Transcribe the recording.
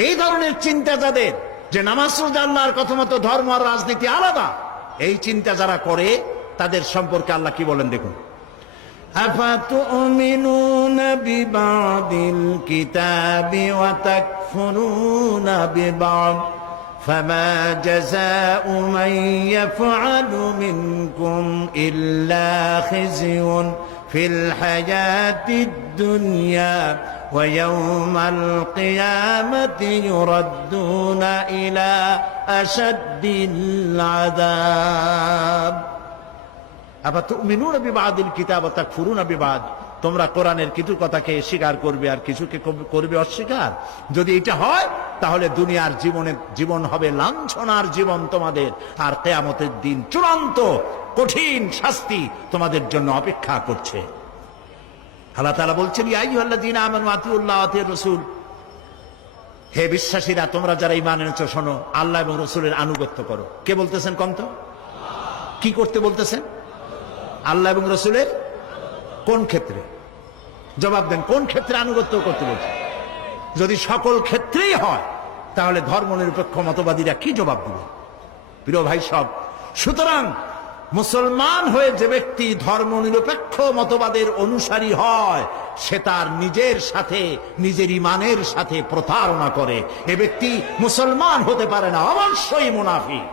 এই ধরনের চিন্তা যাদের, যে নামাজ রোজা আল্লাহর কথা মতো ধর্ম আর রাজনীতি আলাদা, এই চিন্তা যারা করে তাদের সম্পর্কে আল্লাহ কি বলেন দেখুন। আফাতুমিনুনা বিবাদিল কিতাবি ওয়া তাকফুরুনা বিবাদ ফামা জাযাউ মান ইয়াফআলু মিনকুম ইল্লা খিজয়ুন ফিল হায়াতিদ দুনিয়া ওয়া ইয়াওমাল কিয়ামাতি ইউরাদ্দুনা ইলা আশাদ্দিল আযাব। আফাতুমিনুনা বিবাদিল কিতাব ওয়া তাকফুরুনা বিবাদ, তোমরা কোরআনের কিছু কথাকে স্বীকার করবে আর কিছুকে করবে অস্বীকার। যদি এটা হয় তাহলে দুনিয়ার জীবন হবে লাঞ্ছনার জীবন তোমাদের, আর কিয়ামতের দিন চূড়ান্ত কঠিন শাস্তি তোমাদের জন্য অপেক্ষা করছে। আল্লাহ তাআলা বলছেন, ইয়া আইয়ুহাল্লাযীনা আমানু আতিউল্লাহ ওয়া আতিউর রাসূল, হে বিশ্বাসীরা তোমরা যারা ঈমান এনেছো শোনো, আল্লাহ এবং রাসূলের আনুগত্য করো। কে বলতেছেন কোন তো? কি করতে বলতেছেন? আল্লাহ এবং রাসূলের কোন ক্ষেত্রে? জবাব দেন, কোন ক্ষেত্রে আনুগত্য করতে বলছে? যদি সকল ক্ষেত্রেই হয় তাহলে ধর্মনিরপেক্ষ মতবাদীরা কি জবাব দিবে? প্রিয় ভাই সব, সুতরাং মুসলমান হয়ে যে ব্যক্তি ধর্মনিরপেক্ষ মতবাদের অনুসারী হয় সে তার নিজের সাথে, নিজের ঈমানের সাথে প্রতারণা করে। এ ব্যক্তি মুসলমান হতে পারে না, অবশ্যই মুনাফিক।